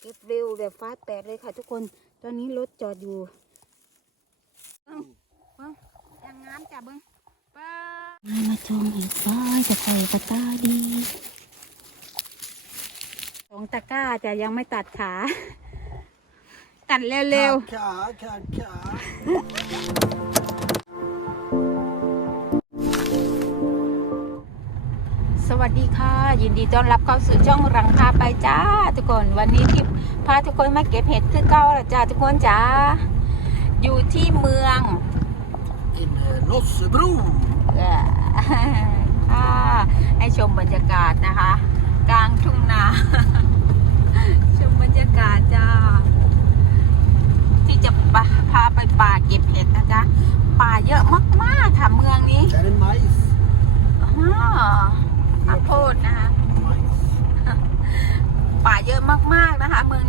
เก็บเร็วแบบฟ้าแตกเลยค่ะทุกคน ตอนนี้รถจอดอยู่เอ้าเอ้ายังงามจ้ะเบิ้งป้ามามาชมเห็ดฟ้ายจะใส่กระตาดีสองตะกร้าจะยังไม่ตัดขา ตัดเร็วๆขาขาขา วัสดีค่ะ ยินดีต้อนรับเข้าสู่ช่องรังพาไปจ้า ทุกคนวันนี้ที่พาทุกคนมาเก็บเห็ดคือเก้าแล้วจ้าทุกคนจ้าอยู่ที่เมืองอินลอสบรูเอ่อค่ะให้ชมบรรยากาศนะคะ กลางทุ่งนาชมบรรยากาศจ้า ที่จะปะพาไปป่าเก็บเห็ดนะจ๊ะป่าเยอะมากๆค่ะเมืองนี้ แคนไมซ์ อ้าวข้าวโพดนะคะ ไมซ์ ป่าเยอะมากๆ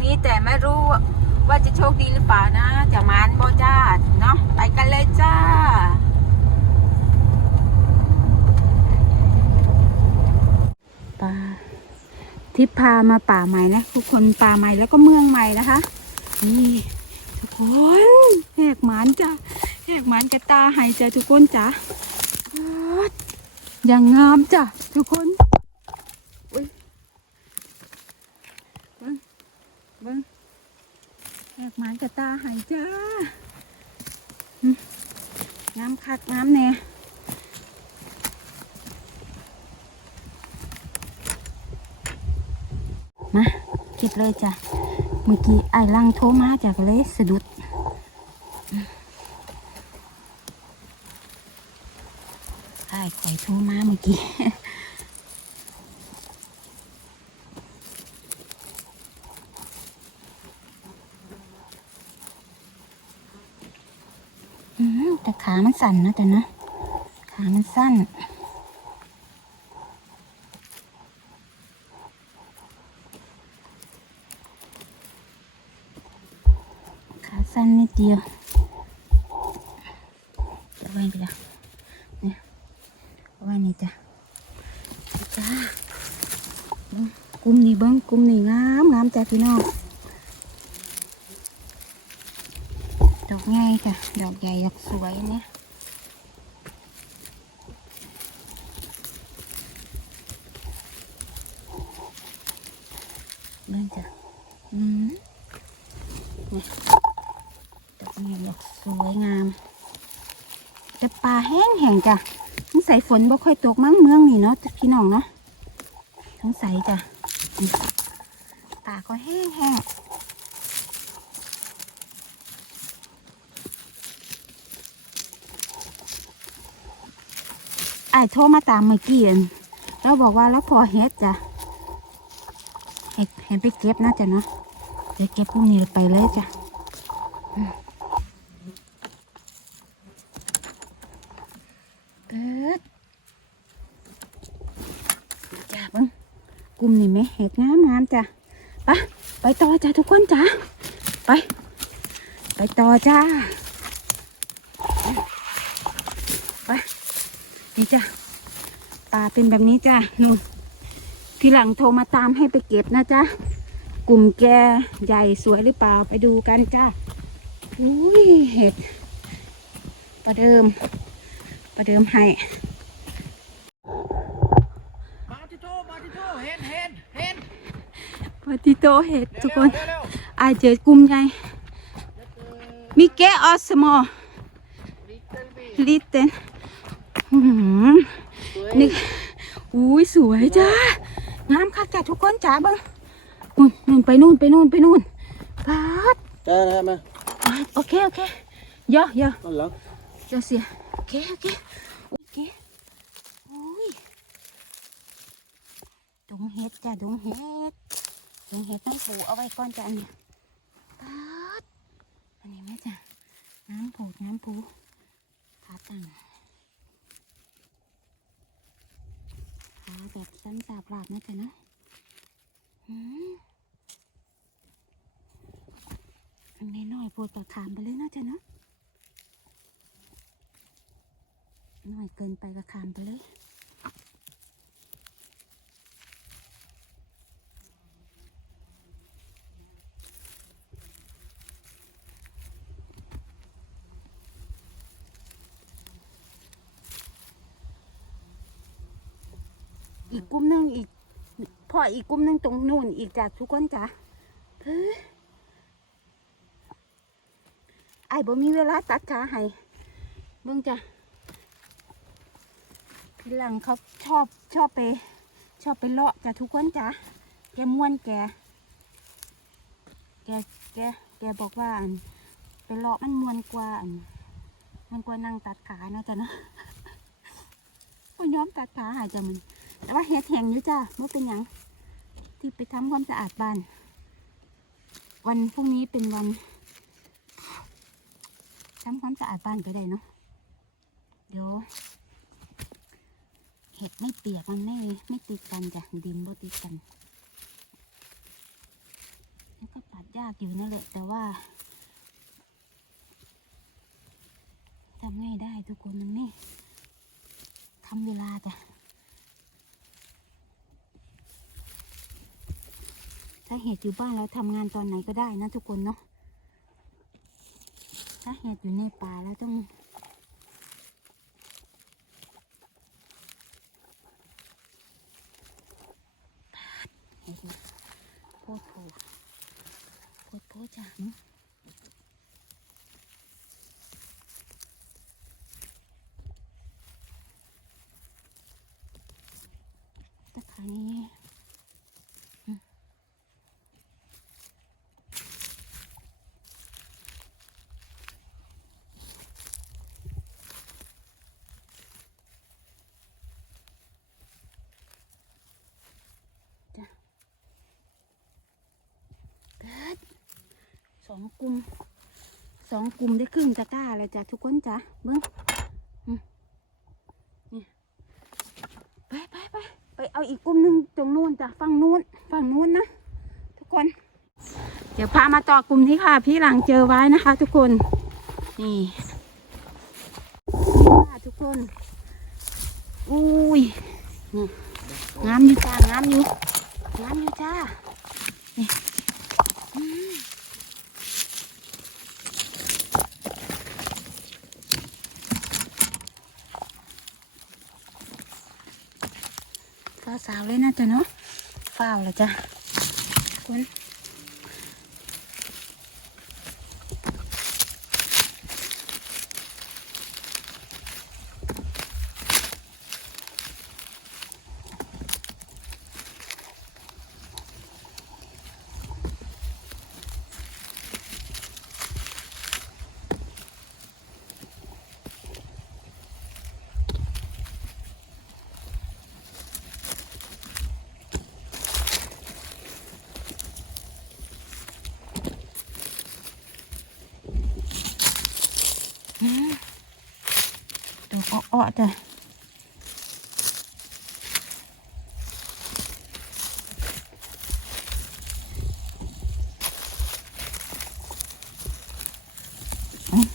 นี้แต่ไม่รู้ว่าจะโชคดีหรือเปล่านะจะมานบอจ้าเนาะไปกันเลยจ้าป่าทิพพามาป่าใหม่นะทุกคนป่าใหม่แล้วก็เมืองใหม่นะคะ นี่ทุกคนแหกหมานจ้ะแหกหมานกระตาหายจ้ะทุกคนจ้ะอ๊ดอย่างงามจ้ะทุกคน บิ้งแหกหมานกระตาหายจ้าน้ำคักน้ำแน่มาเก็บเลยจ้ะ เมื่อกี้ไอ้ลังโทรมาจากเลยสะดุดไอ้ข่อยโทรมาเมื่อกี้ แต่ขามันสั่นนะแต่นะ ขามันสั้น ขาสั้นนิดเดียวจะไว้ไปละเนี่ยเอาไว้นี่จ้ะจ้ากลุ่มนี้เบิ้งกลุ่มนี้งามงามจ้ะพี่น้อง ดอกใหญ่จ้ะ ดอก ใหญ่ดอกสวยเนี่ยเบิ่งจ้ะ อืมนี่ดอกใหญ่ดอกสวยงาม แต่ปลาแห้งแห้งจ้ะทั้งใส่ฝนบ่ค่อยตกมั้งเมืองนี่เนาะพี่น้องเนาะทั้งใส่จ้ะปลาก็แห้งแห้งายโทรมาตามเมื่อกี้อั่นเราบอกว่าเราพอเฮ็ดจ้ะเห็นไปเก็บนะจ้ะเนาะเดี๋ยวเก็บพรุ่งนี้ไปเลยจ้ะเปิดจ้ะบิ้งกลุ่มนี่ไหมเห็ดงามงามจ้ะไปไปต่อจ้ะทุกคนจ้ะไป ไปต่อจ้าไป นี่จ้ะปลาเป็นแบบนี้จ้ะนู่นทีหลังโทรมาตามให้ไปเก็บนะจ๊ะกลุ่มแกใหญ่สวยหรือเปล่าไปดูกันจ้ะอุ้ยเห็ดประเดิม ประเดิมให้มาติโตมาติโตเห็นเห็นเห็นปฏิโตเห็ดทุกคนเร็วเร็วอาเจอกลุ่มใหญ่มีแกะออสมอลิตเติ้ลบีลิตเต้นอื้อหือสวย นี่อุ้ยสวยจ้างามคักจ้ะทุกคนจ้าเบิ้งนู่นนู่นไปนู่นไปนู่นไปนู่นปาดจ้านะมาปาดโอเคโอเคเยอะเยอะเอาหลังเดี๋ยวเสียโอเคโอเคโอเคอุ้ยดงเห็ดจ้ะดงเห็ดดงเห็ดต้องผูเอาไว้ก่อนจ้ะอันนี้ปาดอันนี้ไหมจ้ะน้ำผูน้ำผูขาตั้งาแบบสั้นสาบหลาบนะจ๊ะนะอืมอันนี้น้อยปวดต่อขามไปเลยนะจ๊ะนาะน้อยเกินไปก็ขามไปเลย อีกกลุ่มหนึงอีกพ่ ออีกกลุ่มหนึงตรงนู่นอีกจ้ะทุกคนจ้ะเฮ้ยไอ้บ่มีเวลาตัดขาให้เบิ่งจ้ะพี่หลังเขาชอบชอบไป ชอบไปเลาะจ้ะทุกคนจ้ะแกม่วนแก แกแกแกบอกว่าอันไปเลาะมันม่วนกว่าอันมันกว่านั่งตัดขาเนาะจ้ะเนาะก็ย้อมตัดขาหายจ้ะมันแต่ว่าเฮ็ดแห้งอยู่จ้ะไม่เป็นยัง ที่ไปทำความสะอาดบ้าน วันพรุ่งนี้เป็นวันทำความสะอาดบ้านก็ได้เนาะเดี๋ยวเห็ดไม่เปียกมันไม่ไม่ติดกันจ้ะดินบ่ติดกัน แล้วก็ปัดยากอยู่นั่นแหละ แต่ว่าทำไม่ได้ทุกคนมันไม่ทำเวลาจ้ะ ถ้าเห็ดอยู่บ้านเราทำงานตอนไหนก็ได้นะทุกคนเนาะถ้าเห็ดอยู่ในป่าแล้วต้องเห็ดนะโพดโพดโพดโพดจ้ะหึตะไคร้นี้ เกิดส องกลุ่มสองกลุ่มได้ครึ่งตะกร้าเลยจ้ะทุกคนจ้ะเบิ้งนี่ไปไปไปไปเอาอีกกลุ่มหนึ่งตรงนู้นจ้ะฝั่งนู้นฝั่งนู้นนะทุกคน เดี๋ยวพามาต่อกลุ่มนี้ค่ะ พี่หลังเจอไว้นะคะ ทุกคนนี่ค่ะทุกคนอุ้ยนี่งามอยู่จ้างามอยู่งามอยู่จ้าฟ้า สาวเลยนะจ๊ะเนาะฟ้าวเลยจ้ะคุณ ตัวอ้อๆจ้ะอืม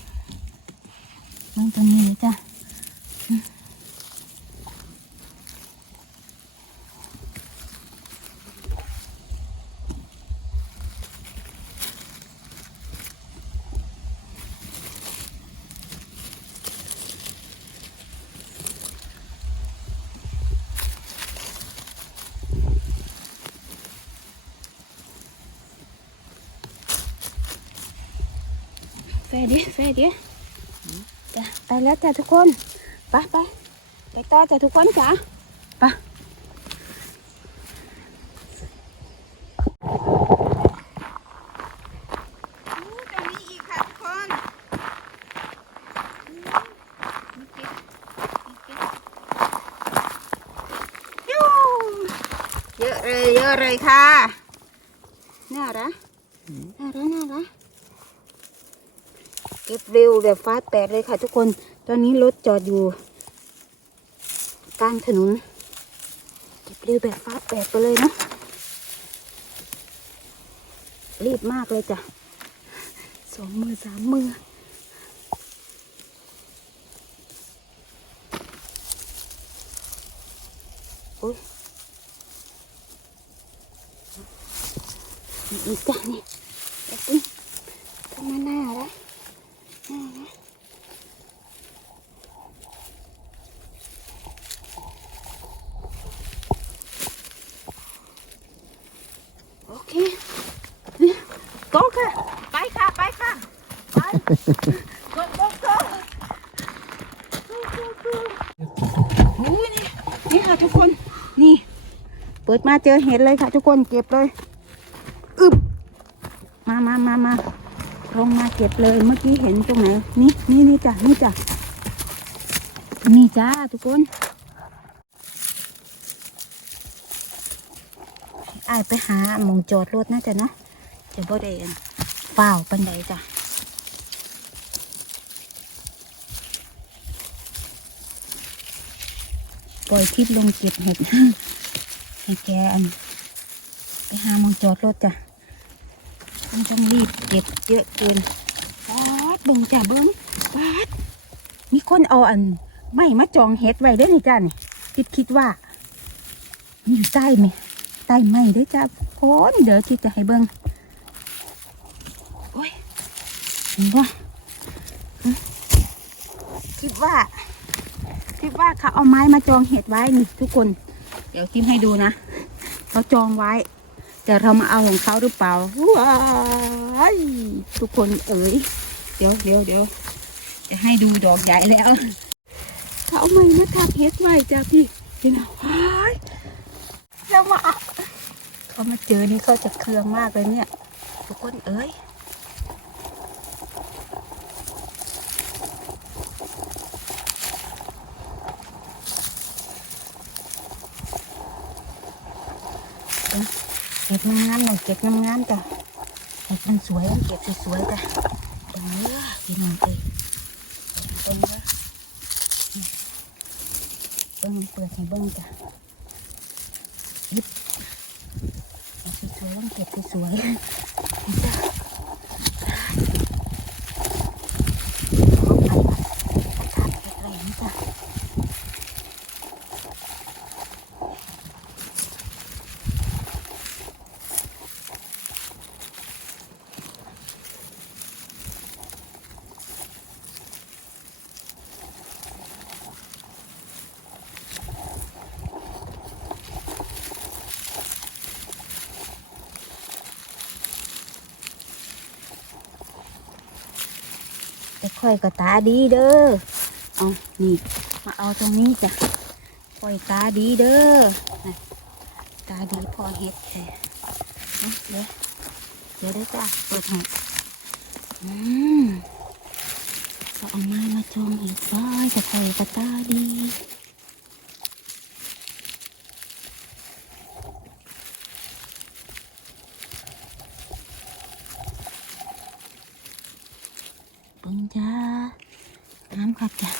มันตัวนี้เลยจ้ะอืมแฟร์ดิแฟร์ดิจ้ะไปแล้วจ้ะทุกคนไปไปไปต่อจ้ะทุกคนจ้ะไปตรงนี้อีกค่ะทุกคนเยอะเลยเยอะเลยค่ะน่ารักน่ารักน่ารัก เร็วแบบฟ้าแตกเลยค่ะทุกคน ตอนนี้รถจอดอยู่กลางถนนเก็บเร็วแบบฟ้าแตกไปเลยเนาะรีบมากเลยจ้ะสองมือสามมือโอ้ยนี่อีกจ้ะนี่เอ็งเข้ามาหน้าแล้ว น go ค่ะ ไปค่ะ ไปค่ะ ไป go go go โอ้ยนี่นี่ค่ะทุกคน นี่ เปิด มาเจอเห็ดเลยค่ะ ทุกคนเก็บเลยอึบมามามามาลงมาเก็บเลยเมื่อกี้เห็นตรงไหนนี่นี่นี่จ้ะนี่จ้ะนี่จ้าทุกคนไอไปหามองจอดรถน่าจะเนาะจะบ่ได้อั่นเปล่าปันใดจ้ะปล่อยคลิปลงเก็บเห็ด ให้แกอันไปหามองจอดรถจ้ะต้องต้องรีบเก็บเยอะเกินบาดเบิ่งจ้ะเบิ่งบาดมีคนเอาอันไม่มาจองเห็ดไว้เด้อนี่จ้านี่คิดคิดว่ามันอยู่ใต้ไหมใต้ไม่เด้จ้าคนเดี๋ยวที่จะให้เบิ่งโอ้ยเห็นบ่ฮะคิดว่าคิดว่าเขาเอาไม้มาจองเห็ดไว้นี่ทุกคน ดี๋ยวทิมให้ดูนะเขาจองไว้ แต่เรามาเอาของเขาหรือเปล่าว้ายทุกคนเอ๋ยเดี๋ยวเดี๋ยวเดี๋ยวจะให้ดูดอกใหญ่แล้วเขาไม้มาทับเห็ดไว้จ้าพี่พี่นะว้ายแล้วมาเขามาเจอนี่เขาจะเคืองมากเลยเนี่ย ทุกคนเอ๋ย เก็บงามๆหน่อยเก็บงามๆจ้ะเก็บมันสวยเก็บสวยๆจ้ะตรงนี้พี่น้องเอ้ยตรงนี้เบิ้งเปิดให้เบิ้งจ้ะยิบสวยๆต้องเก็บสวยๆนี่จ้ะเอาไปเอาไปเอาไปเอาไปนี่จ้ะ แต่ ค่อยก็ตาดีเด้อ เอานี่มาเอาตรงนี้จ้ะค่อยตาดีเด้อ ตาดีพอเห็ดแค่เอาเดี๋ยวเดี๋ยวได้จ้ะเปิดให้อืมก็เอาไม้มาจองเห็ดไว้แต่ค่อยก็ตาดี เบิ่งจ้าน้ำขัดจ้ะ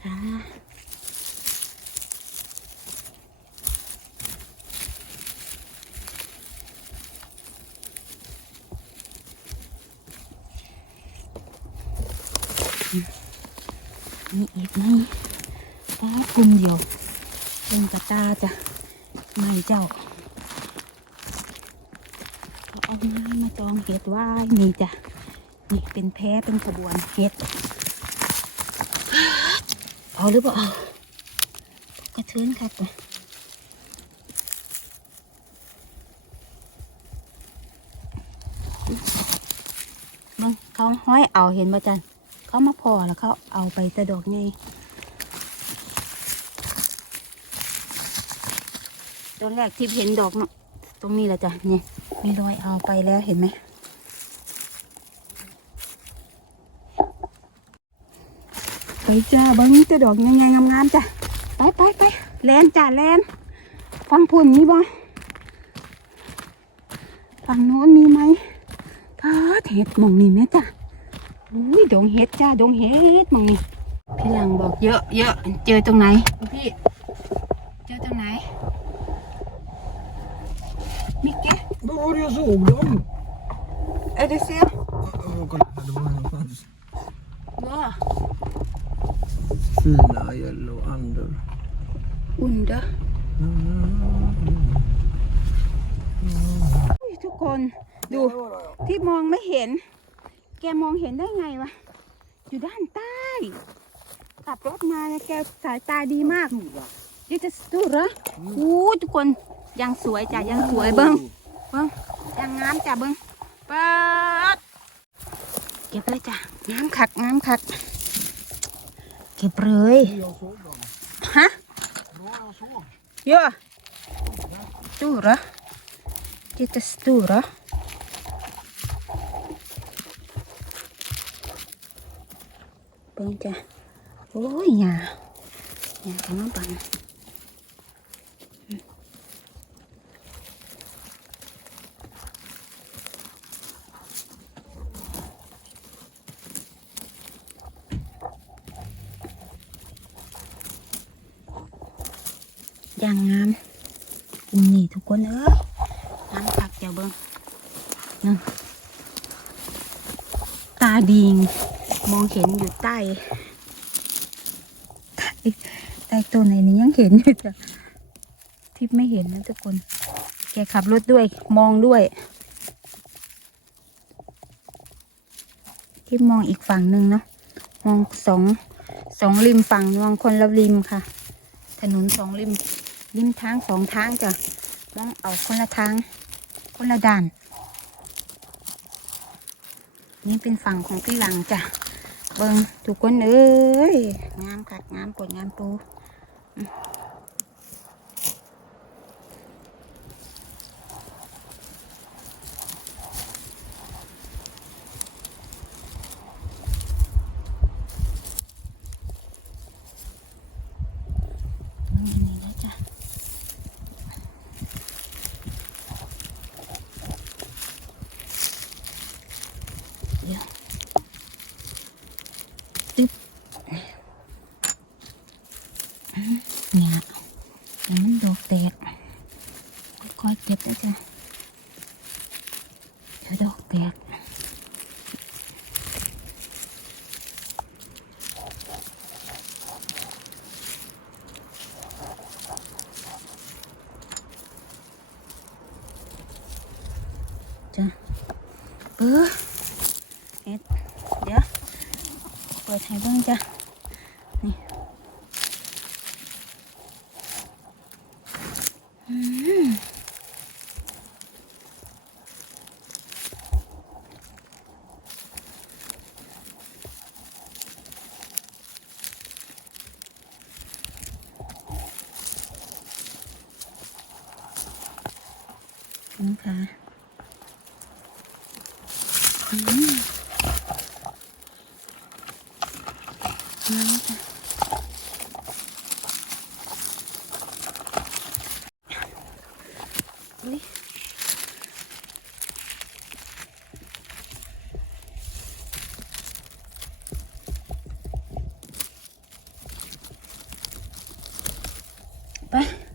ค่ะ มีอีกไหมฟ้ากลุ่มเดียวเป็นกระตาจ้ะไม่เจ้าเขาเอาไม้มาจองเห็ดไว้นี่จ้ะนี่เป็นแพ้เป็นขบวนเห็ดเอาหรือเปล่ากระเทือนครับว่ะเบังเขาห้อยเอาเห็นป่จัน เขามาพอแล้วเขาเอาไปแต่ดอกไงตอนแรกที่เห็นดอกเนาะตรงนี้แหละจ้ะนี่มีรอยเอาไปแล้วเห็นไหมไปจ้าเบิ้งจะดอกยังไงงามๆจ้ะไปไปไปแลนจ้าแลนฟังพุ่นมีบ่ฝั่งโน้นมีไหมพาเห็ดมองนี่แม่จ้ะ อุ้ยดงเห็ดจ้าดงเห็ดหมองนี่พี่หลังบอกเยอะเยอะเจอตรงไหนพี่เจอตรงไหนมิกเก Vad var det jag såg dem? Är det ser? Åh, kolla, det var en chans. Wow. Fina yellow under. Under. อุ๊ยทุกคนดูที่มองไม่เห็น แกมองเห็นได้ไงวะ อยู่ด้านใต้ขับรถมานี่ยแกสายตาดีมาก Dit is stora. อู้ทุกคนยังสวยจ้ะยังสวยเบิ้งเบิ้งยังงามจ้ะเบิ้งเปิดเก็บเลยจ้ะงามคักงามคัก เก็บเลยฮะเยอะ stora Dit is stora เบิ้งจ้ะโอ้ยหยาหยาของน้องปัน อย่างงามนี่ทุกคนเอ้ยงามคักเจ้าเบิ้งนั่นตาดีงมองเห็น อยู่ใต้ต้ใต้ต้นไหนนี้ยังเห็นอยู่จ้ะทิพไม่เห็นนะทุกคน แกขับรถด้วยมองด้วย ทิพมองอีกฝั่งหนึ่งเนาะมองสองสองริมฝั่งมองคนละริมค่ะ ถนนสองริม ริมทางสองทางจ้ะมองเอาคนละทาง คนละด่าน นี่เป็นฝั่งของพี่หลังจ้ะ เบิงทุกคนเอ้ยงามกัดงามกดงามปูอืมนี่นี่นะจ้ะ เดี๋ยวตึ๊บอืมเนี่ยเดี๋ยวมันดอกแตก ค่อยๆเก็บได้จ้ะเดี๋ยวดอกแตกจ้ะเออ เอ็ดเดี๋ยว เปิดให้เบิ่งจ้ะ นี่อืมนะคะอืม น้ำจ้ะอุ๊ย ไป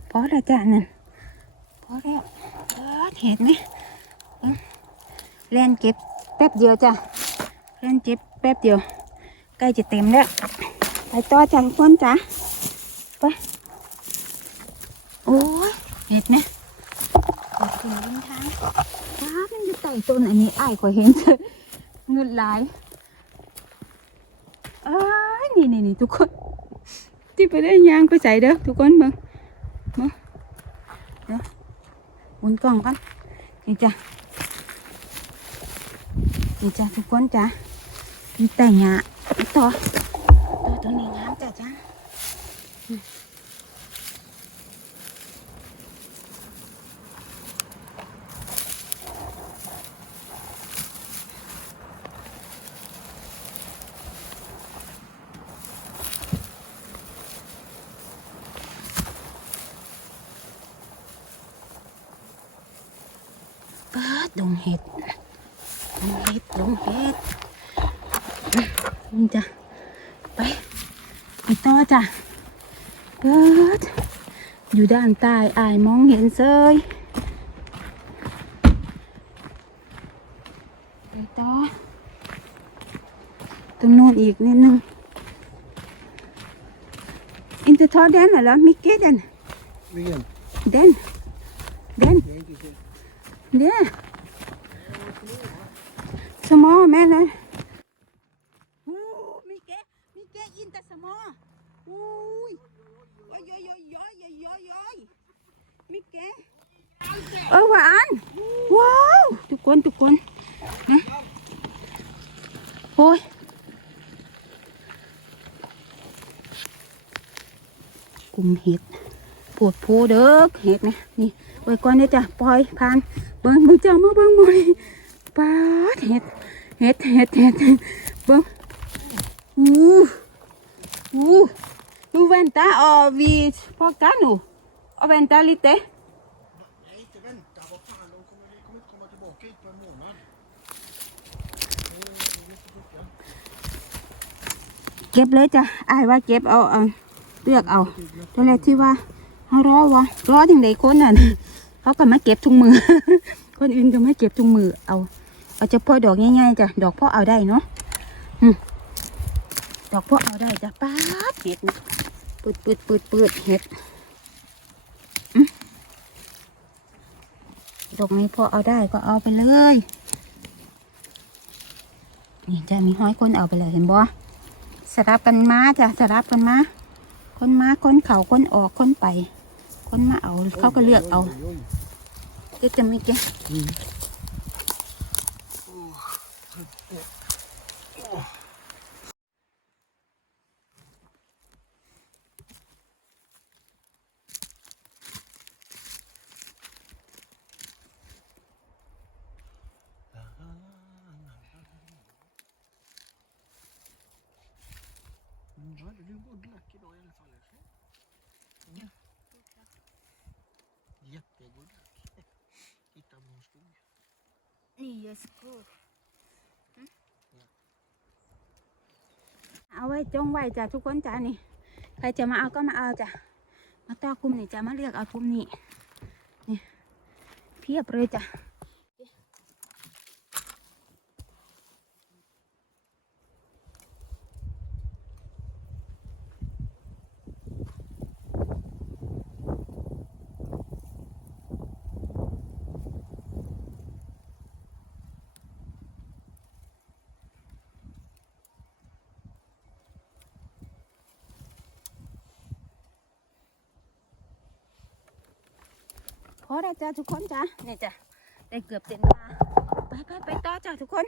พอแล้วจ้ะนั่นพอแล้วเออเห็นไหมเอิ่มเล่นเก็บ ป๊บเดียวจ้ะเล่อนเก็บแป๊บเดียว ใกล้จะเต็มแล้วไปต่อจ้ะทุกคนจ้ะไปโอ้ยเห็ดไหมเห็ดถึงริมทางจ้ามันจะไต่ต้นอันนี้อ้ายก็เห็นเงินหลายเอ้ยนี่นี่นี่ทุกคนที่ไปได้ยางไปใส่เด้อทุกคนมึงมึงเดี๋ยวหมุนกล้องกันนี่จ้ะ นี่จ้ะทุกคนจ้ะมีแต่หญ้าต่อต่อตัวนี้งามจ้ะจ้ะ เปิดดงเห็ดดงเห็ดดงเห็ดนี่จ้ะไปไปต่อจ้ะเปิด อยู่ด้านใต้อายมองเห็นเซยไปต่อตรงโน้นอีกนิดนึงอินเตอร์ทอเดนเหรอมิกเก้เดน Vilken? เดนเดน Det är inte så. Yeah. Små men. Oh, Micke, Micke inte små. Oj. Oj, oj, oj, oj, oj, มี แกเออหวานว้าวทุกคนทุกคนนะโอ้ยกลุ่มเห็ดปวดโพเด้อเห็ดนะนี่ไว้ก่อนเด้อจ้ะปล่อยผ่านเบิ้งมือจ้ามาเบิ้งมือปาดเห็ดเห็ดเห็ดเห็ดเบิ้งอู้อู้ Nu vänta o vi plockar nu. Och vänta lite. Nej, inte vänta. Vad fan, de kommer, de kommer inte komma tillbaka hit på en månad. เก็บเลยจ้ะอายว่าเก็บเอาเอาเลือกเอาตอนแรกที่ว่าเขารอวะรอถึงใดคนน่ะเขาก็มาเก็บทุกมือ คนอื่นก็มาเก็บทุกมือ เอา เอาเฉพาะดอกง่ายๆจ้ะ ดอกพ่อเอาได้เนาะดอกพ่อเอาได้จ้ะป๊าดเห็ด ปืดปืดปืดปืดเห็ดอืมดอกนี้พอเอาได้ก็เอาไปเลยนี่จะมีห้อยคนเอาไปเลยเห็นบ่สลับกันมาจ้ะสลับกันมาคนมาคนเข่าคนออกคนไป คนมาเอาเขาก็เลือกเอาก็จะมีแก Mm, då hade du god lack idag i alla fall. Mm. Jättegod lack. Hitta bra skog. นี่เยสกูเอาไว้จงไว้จ้ะทุกคนจ้ะนี่ ใครจะมาเอาก็มาเอาจ้ะ มาต่อกลุ่มนี่จ้ะมาเลือกเอากลุ่มนี้นี่เพียบเลยจ้ะ อแล้วจ้ะทุกคนจ้ะนี่จ้ะได้เกือบเต็มตาไปไปไปต่อจ้ะทุกคน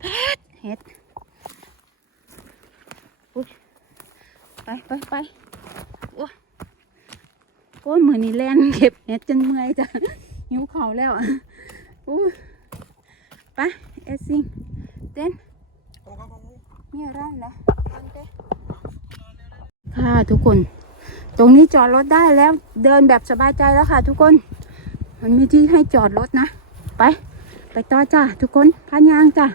แพทเห็ดอุ๊ยไปไปไปโอ้โอ้ยมือนี่แลนเก็บเห็ดจนเมื่อยจ้ะหิวเข่าวแล้วอะอู้ไปเอสซิงเต้น Kom, kom, kom. kom. มีอะไรนะค่ะทุกคน ตรงนี้จอดรถได้แล้ว เดินแบบสบายใจแล้วค่ะ ทุกคน มันมีที่ให้จอดรถนะ ไป ไปต่อจ้าทุกคนพันยางจ้า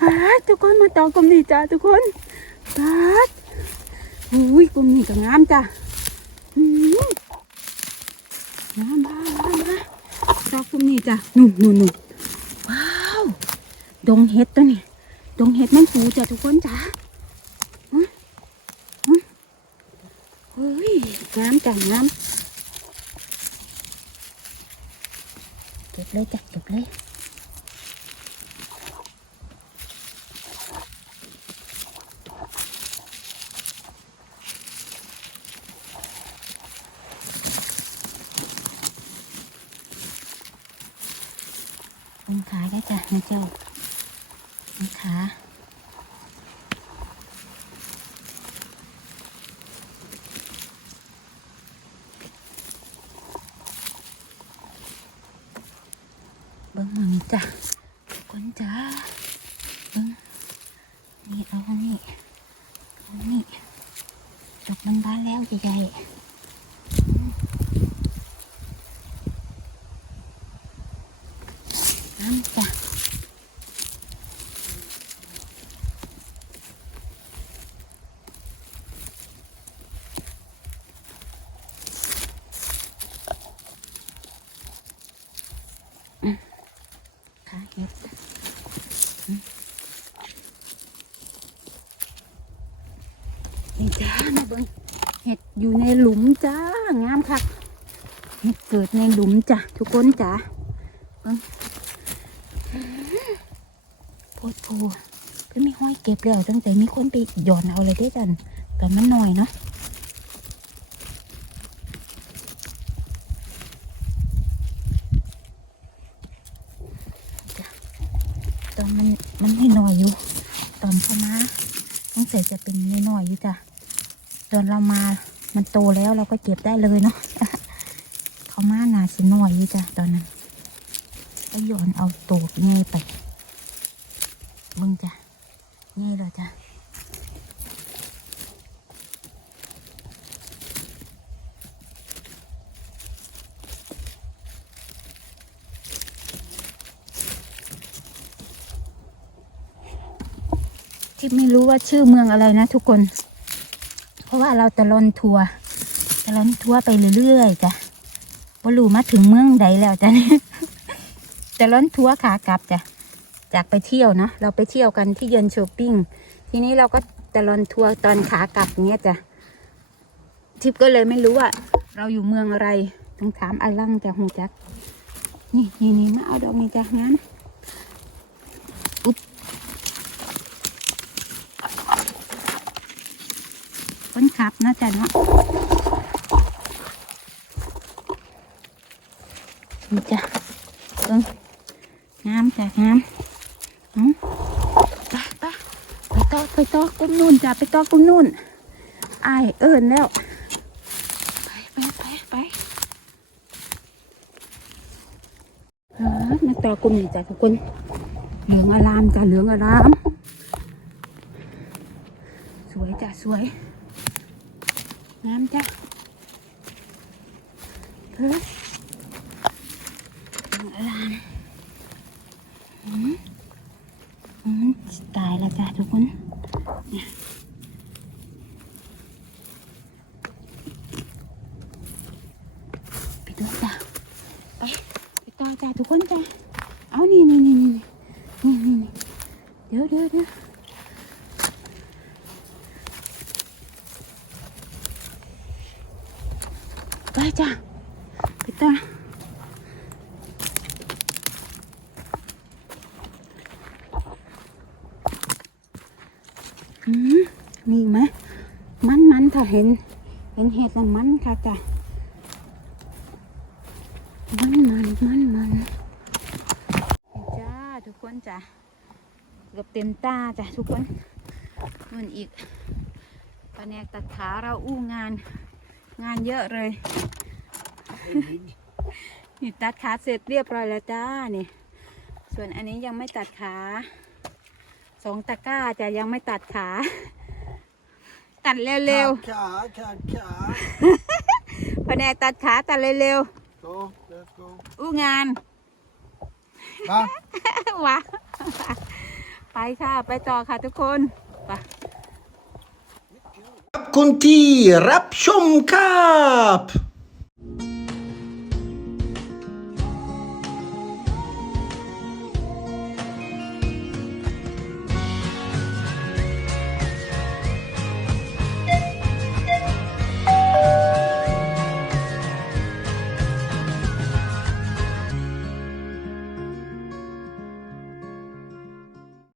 ฮาทุกคนมาต่อกลุ่มนี้จ้าทุกคนตัดอุ้ยกลุ่มนี้ก็งามจ้าอืมงามมางามมาต่อกลุ่มนี้จ้านุ่นนุ่นนุ่นว้าว ดงเห็ดตัวนี้ งเห็ดแมันปูจ้ะทุกคนจ้ะฮะเฮ้ยงามจ้ะงามเก็บเลยจ้ะเก็บเลยลงขาได้จ้ะนะเจ้าลงขา เบิ้งมันจ้ะทุก คนจ้าเบิ้งนี่เอาอันนี้เอาอันนี้ดอกมันบานแล้วใหญ่ๆน้ำจ้ะขาเห็ดอืมนี่จ้ามาเบิ้งเห็ด อยู่ในหลุมจ้างามคักเห็ดเกิดในหลุมจ้ะทุกคนจ้าเบิ้งโพดโพก็ไม่ห้อยเก็บแล้วตั้งแต่มีคนไปหย่อนเอาเลยได้จันตอนมันหน่อยเนาะตอนมันมันไม่หน่อยอยู่ ตอนเข้ามาต้องใส่จะเป็นไม่หน่อยอยู่จ้ะตอนเรามา มันโตแล้วเราก็เก็บได้เลยเนาะเขามาหนาสิหน่อยจ้ะตอนนั้นก็โยนเอาตูดง่ายไปมึงจ้ะง่ายเลยจ้ะที่ไม่รู้ว่าชื่อเมืองอะไรนะทุกคน ว่าเราตะลอนทัวร์ตะลอนทัวร์ไปเรื่อยๆจ้ะว่ารูมาถึงเมืองใดแล้วจ้ะนี่ต่ร้อนทัวร์ขากลับจ้ะจากไปเที่ยวเนาะเราไปเที่ยวกันที่เยินโชปปิ้งทีนี้เราก็ต่ร้อนทัวร์ตอนขากลับเนี้ยจ้ะทิพก็เลยไม่รู้ว่า เราอยู่เมืองอะไรต้องถามอลังจ้ะหงจัก นี่นี่นี่มาเอาดอกนี้จ้ะงั้น คนขับนะจ๊ะเนาะนี่จ้ะเบิ่งงามจ้ะงามอืมไปไปไปต่อไปตอกุ้มนู่นจ้ะไปตอกุ้มนู่นอายเอิญแล้ว ไปไปไปไปเออนักตอกุ้มนี่จ้ะทุกคนเหลืองอารามจ้ะเหลืองอาราม สวยจ้ะสวย งามจ้ะเฮ้ยอะไรอืมอืมตายแล้วจ้ะทุกคนเนี่ยไปดูจ้ะไปไปต่อจ้ะทุกคนจ้ะเอานี่นี่นี่นี่นี่นี่นี่เดี๋ยวเดี๋ยวเดี๋ยวไปจ้ะไปต่อ อืมมีอีกไหมมันมันถ้า เห็น เห็นเห็ดแล้วมันค่ะจ้ะมันมันมันมันจ้าทุกคนจ้ะเกือบเต็มตาจ้ะทุกคนมันอีกแผนกตัดขาเราอู้งาน งานเยอะเลยนี่ตัดขาเสร็จเรียบร้อยแล้วจ้านี่ ส่วนอันนี้ยังไม่ตัดขาสองตะกร้าจะยังไม่ตัดขา ตัดเร็วขาขาขาๆแผนกตัดขาตัดเร็ว Go, let's go. ๆ อู้งาน Va? วะไปค่ะ ไปต่อค่ะทุกคนไปคุณทีรับชมครับ